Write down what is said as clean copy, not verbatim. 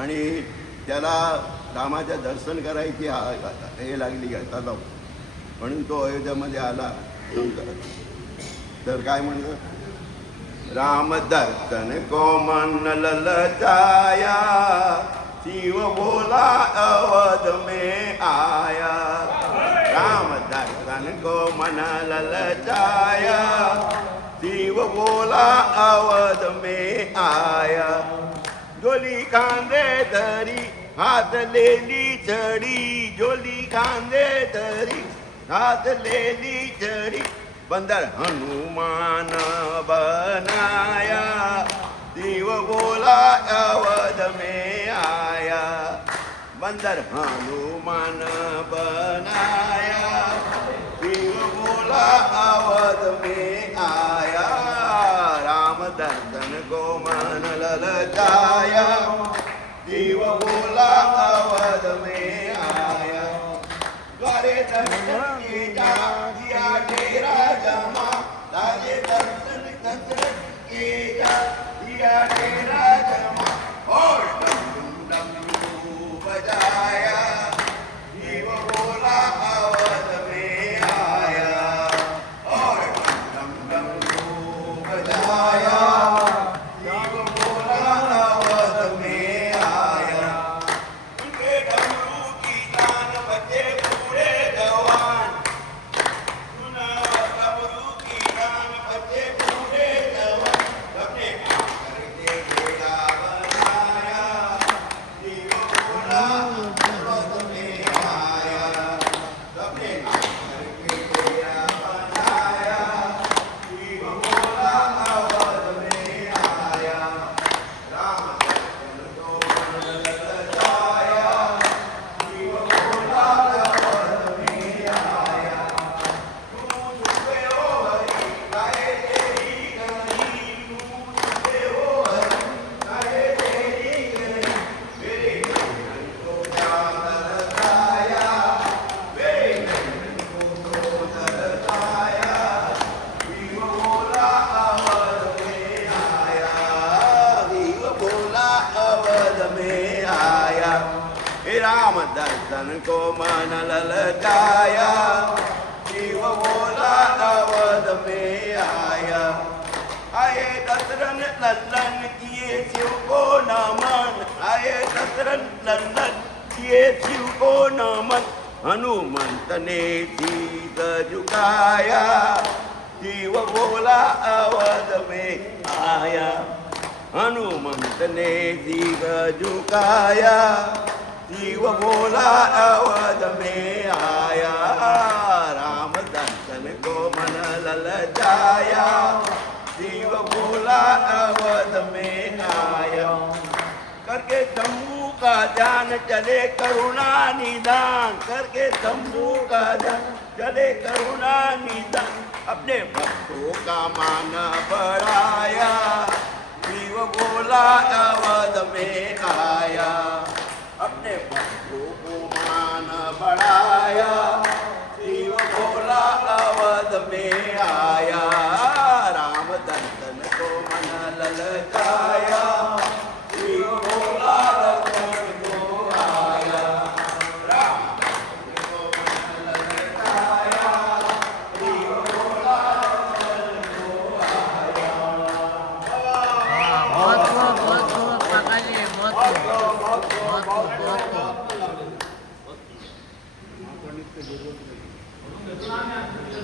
आणि त्याला रामाच्या दर्शन करायची हे लागली तलब, म्हणून तो अयोध्यामध्ये आला. तर काय म्हणतो, राम दर्शन को मन ललचाया, शिव बोला अवध में आया. राम दर्शन को मन ललचाया, शिव बोला अवध में आया. झोली कांदे धरी हाथ लेली चढ़ी, झोली कांदे धरी हाथ लेली चढ़ी. बंदर हनुमान बनाया, शिव बोला अवध में आया. बंदर हनुमान बनाया, शिव बोला अवध में आया. राम दर्शन को मन ललचाया, शिव बोला अवध में आया. द्वारे दर्शन किया दिया तेरा जमा, राजे दर्शन दशरथ किया दिया तेरा जमा. और डमरू बजाया, शिव बोला अवध में आया. और डमरू बजाया, शिव बोला अवध में आया. उनके डमरू की तान बचे पूरे जवान, सुना डमरू की तान बचे पूरे जवान. सबने काम करके बेड़ा बनाया, शिव बोला अवध में आया. सबने काम करके बेड़ा बनाया, शिव बोला अवध में आया. राम दर्शन को मन ललचाया, शिव बोला अवध में आया. तू छुपे हो हरि गाए तेरी गरी, तू छुपे हो हरि गाए तेरी गरी. मेरे नैनन को क्या तरसाया, मेरे नैनन को तो तरसाया. शिव बोला अवध में आया, शिव बोला अवध में आया. हे राम दर्शन को मन ललचाया, शिव बोला अवध में आया. आए दशरथ नंदन किए शिव को नमन, आए दशरथ नंदन किए शिव को नमन. हनुमंत ने शीस झुकाया, शिव बोला अवध में आया. हनुमंत ने शीस झुकाया, शिव बोला अवध में आया. राम दर्शन को मन ललचाया, शिव बोला अवध में आया. करके शंभू का ध्यान चले करुणा निदान, करके शंभू का ध्यान चले करुणा निदान. अपने भक्तों का मान बढ़ाया, शिव बोला अवध में आया. अपने भक्तों को मान बढ़ाया, शिव बोला अवध में आया. राम दर्शन को मन ललचाया, शिव बोला अवध को आया. राम दर्शन को मन ललचाया, शिव बोला अवध को आया. बहुत पकाइए, बहुत